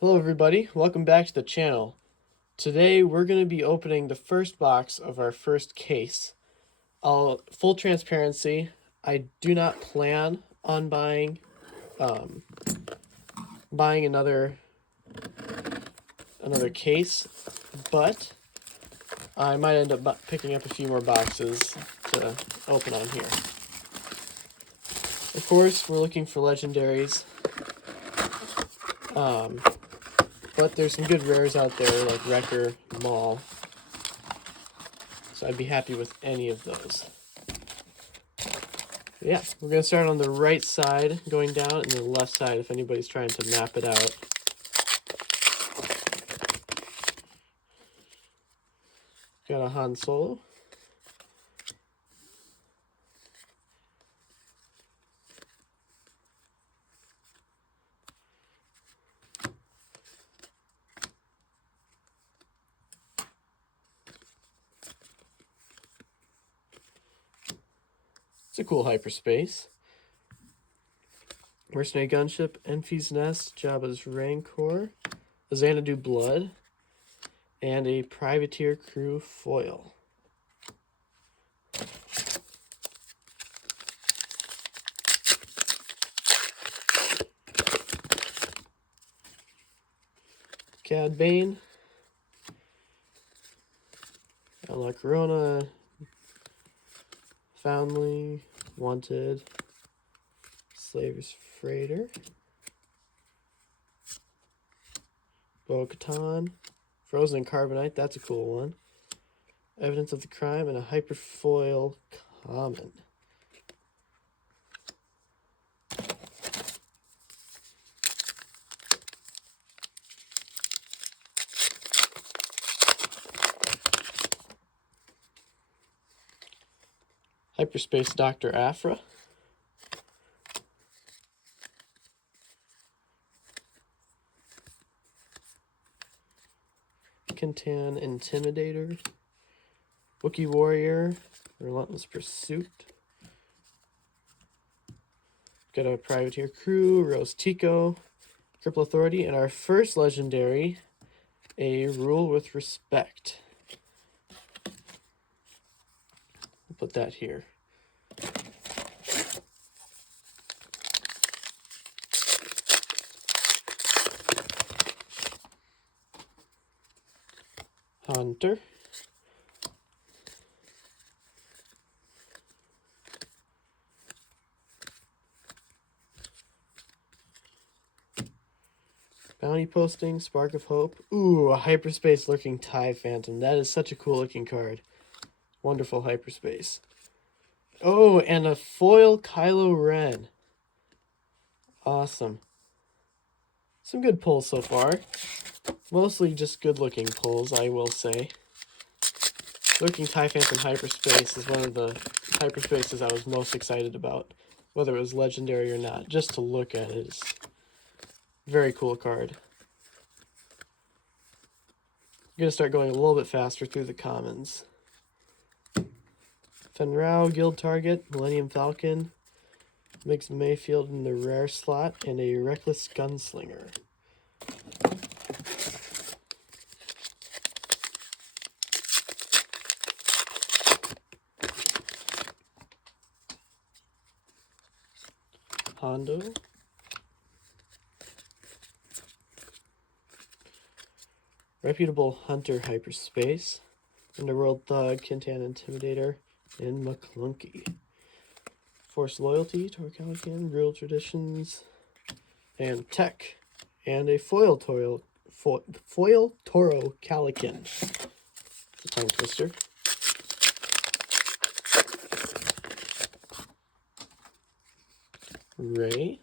Hello everybody, welcome back to the channel. Today we're going to be opening the first box of our first case. Full transparency, I do not plan on buying another case, but I might end up picking up a few more boxes to open on here. Of course, we're looking for legendaries. But there's some good rares out there like Wrecker, Maul. So I'd be happy with any of those. Yeah, we're going to start on the right side going down and the left side if anybody's trying to map it out. Got a Han Solo. It's a cool hyperspace. Mercenary Gunship, Enfy's Nest, Jabba's Rancor, a Xanadu Blood, and a Privateer Crew foil. Cad Bane, La Corona, Foundling, Wanted, Slaver's Freighter, Bo-Katan, Frozen Carbonite, that's a cool one, Evidence of the Crime, and a Hyperfoil Common. Hyperspace Dr. Aphra. Kintan Intimidator. Wookiee Warrior. Relentless Pursuit. Got a Privateer Crew. Rose Tico. Triple Authority. And our first legendary, a Rule with Respect. We'll put that here. Hunter. Bounty Posting, Spark of Hope. Ooh, a Hyperspace Lurking TIE Phantom. That is such a cool looking card. Wonderful Hyperspace. Oh, and a foil Kylo Ren. Awesome. Some good pulls so far. Mostly just good looking pulls, I will say. Lurking TIE Phantom Hyperspace is one of the hyperspaces I was most excited about, whether it was legendary or not. Just to look at it is a very cool card. I'm going to start going a little bit faster through the commons. Fenrau, Guild Target, Millennium Falcon, Mix Mayfield in the rare slot, and a Reckless Gunslinger. Hondo. Reputable Hunter Hyperspace. Underworld Thug, Kintan Intimidator, and McClunky. Force Loyalty, Toro Calican, Real Traditions, and Tech. And a foil Toro Calican. It's a tongue twister. Ray.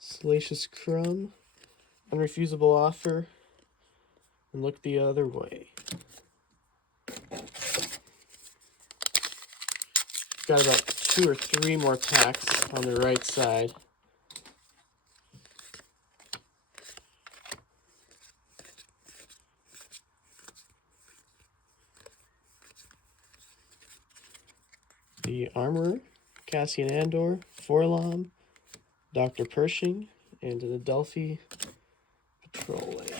Salacious Crumb. Unrefusable Offer. And Look the Other Way. Got about 2 or 3 more packs on the right side. the Armorer, Cassian Andor, Forlom, Dr. Pershing, and an Adelphi Patrolway.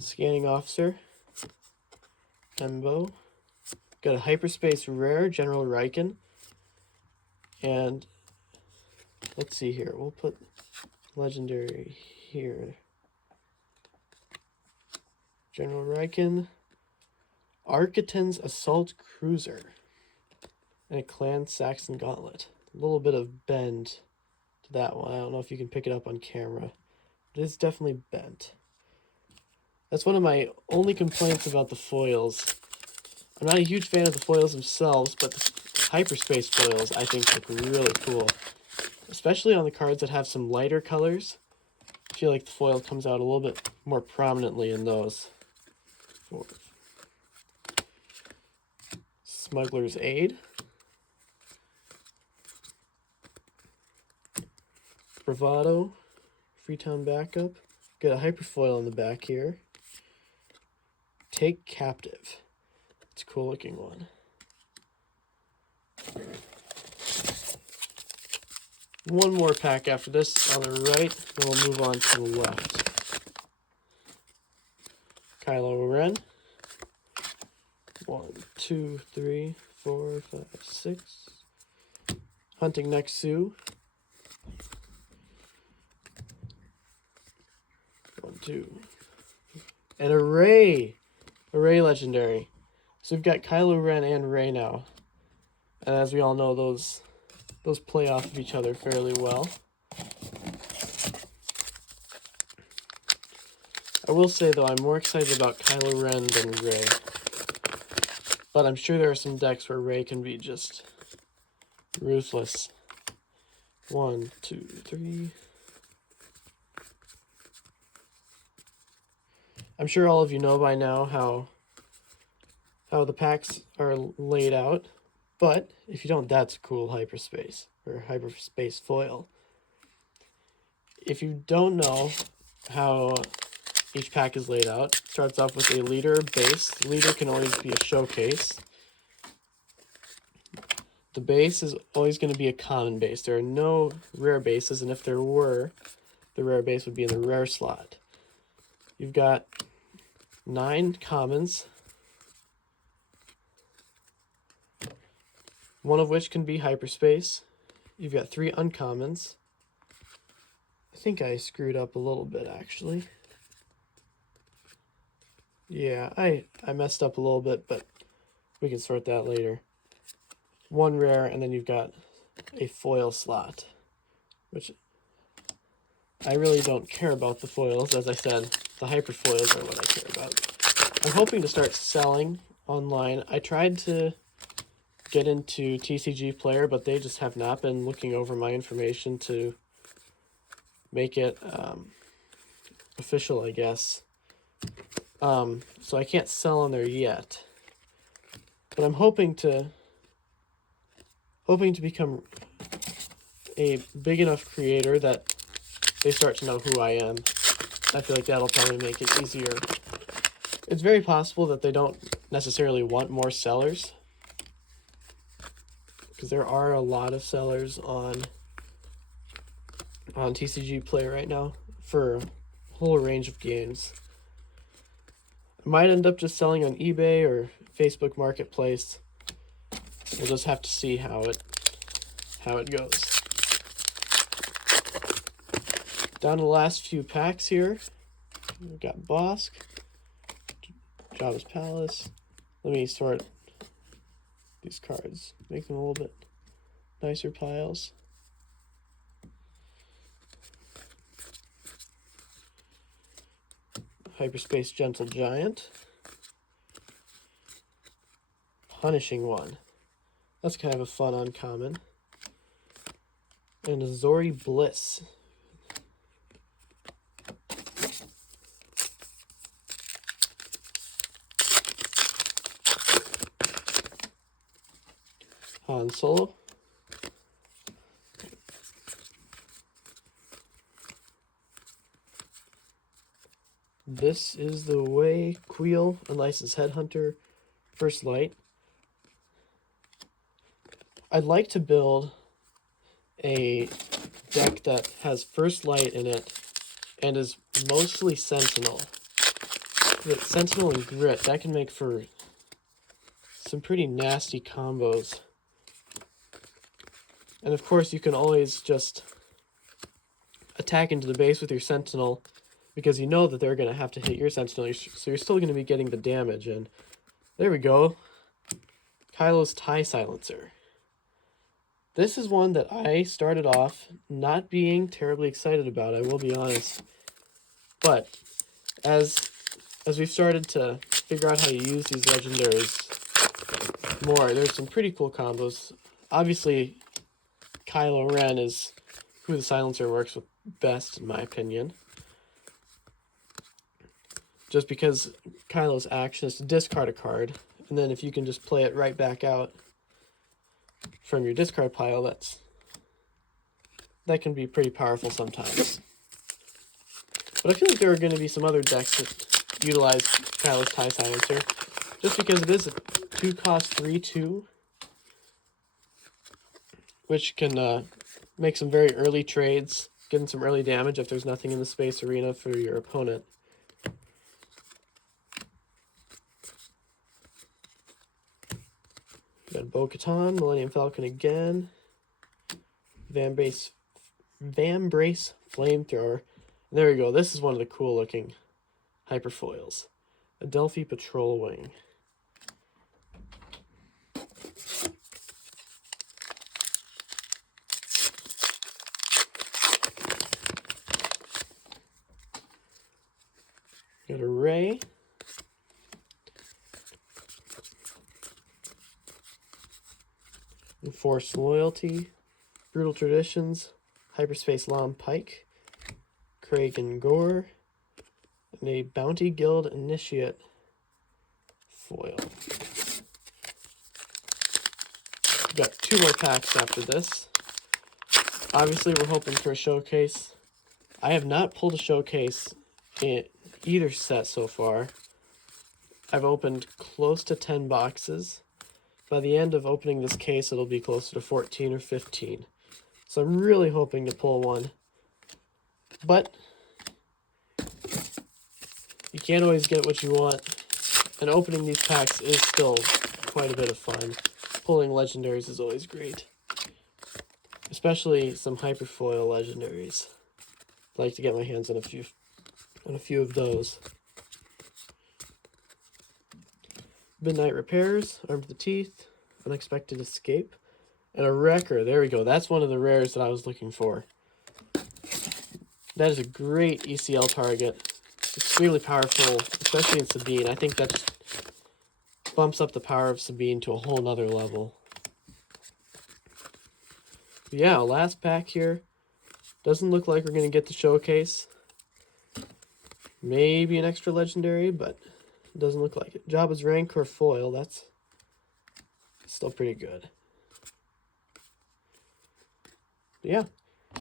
Scanning Officer, Embo. Got a Hyperspace Rare, General Riken. And let's see here. We'll put Legendary here. General Riken. Architon's Assault Cruiser. And a Clan Saxon Gauntlet. A little bit of bend to that one. I don't know if you can pick it up on camera. It is definitely bent. That's one of my only complaints about the foils. I'm not a huge fan of the foils themselves, but the Hyperspace foils I think look really cool. Especially on the cards that have some lighter colors. I feel like the foil comes out a little bit more prominently in those. Smuggler's Aid. Bravado. Freetown Backup. Got a Hyperfoil in the back here. Take Captive. It's a cool looking one. One more pack after this on the right, then we'll move on to the left. Kylo Ren. 1, 2, 3, 4, 5, 6. Hunting Nexu. 1, 2. And a Rey. A Rey Legendary. So we've got Kylo Ren and Rey now. And as we all know, those play off of each other fairly well. I will say, though, I'm more excited about Kylo Ren than Rey. But I'm sure there are some decks where Rey can be just ruthless. 1, 2, 3. I'm sure all of you know by now how the packs are laid out, but if you don't, that's a cool Hyperspace, or Hyperspace foil. If you don't know how each pack is laid out, it starts off with a leader base. The leader can always be a showcase. The base is always going to be a common base. There are no rare bases, and if there were, the rare base would be in the rare slot. You've got 9 commons, one of which can be Hyperspace. You've got 3 uncommons. I think I screwed up a little bit, actually. Yeah, I messed up a little bit, but we can sort that later. 1 rare, and then you've got a foil slot, which I really don't care about the foils. As I said, the hyper foils are what I care about. I'm hoping to start selling online. I tried to get into TCG Player, but they just have not been looking over my information to make it official, I guess. So I can't sell on there yet. But I'm hoping to become a big enough creator that they start to know who I am. I feel like that'll probably make it easier. It's very possible that they don't necessarily want more sellers, because there are a lot of sellers on TCG Play right now for a whole range of games. I might end up just selling on eBay or Facebook Marketplace. We'll just have to see how it goes. Down to the last few packs here. We've got Bosk, Jabba's Palace. Let me sort these cards, make them a little bit nicer piles. Hyperspace Gentle Giant. Punishing One. That's kind of a fun uncommon. And Zori Bliss. Han Solo. This is the way Queel Unlicensed Headhunter First Light. I'd like to build a deck that has First Light in it and is mostly Sentinel. But Sentinel and Grit, that can make for some pretty nasty combos. And of course you can always just attack into the base with your Sentinel because you know that they're going to have to hit your Sentinel, so you're still going to be getting the damage. And there we go. Kylo's TIE Silencer. This is one that I started off not being terribly excited about, I will be honest. But as we've started to figure out how to use these legendaries more, there's some pretty cool combos. Obviously, Kylo Ren is who the silencer works with best, in my opinion. Just because Kylo's action is to discard a card, and then if you can just play it right back out from your discard pile, that can be pretty powerful sometimes. But I feel like there are going to be some other decks that utilize Kylo's TIE Silencer, just because it is a 2-cost 3/2, which can make some very early trades, getting some early damage if there's nothing in the space arena for your opponent. Got Bo-Katan, Millennium Falcon again, Vambrace Flamethrower. And there we go. This is one of the cool looking hyperfoils. Adelphi Patrol Wing. Got a Rey. Enforced Loyalty, Brutal Traditions, Hyperspace Lom Pike, Craig and Gore, and a Bounty Guild Initiate foil. We've got 2 more packs after this. Obviously, we're hoping for a showcase. I have not pulled a showcase in either set so far. I've opened close to 10 boxes. By the end of opening this case, it'll be closer to 14 or 15. So I'm really hoping to pull one. But you can't always get what you want. And opening these packs is still quite a bit of fun. Pulling legendaries is always great. Especially some hyperfoil legendaries. I'd like to get my hands on a few of those. Midnight Repairs, Arm to the Teeth, Unexpected Escape, and a Wrecker. There we go. That's one of the rares that I was looking for. That is a great ECL target. Extremely powerful, especially in Sabine. I think that just bumps up the power of Sabine to a whole nother level. But yeah, last pack here. Doesn't look like we're going to get the showcase. Maybe an extra legendary, but doesn't look like it. Jabba's Rancor foil, that's still pretty good. But yeah,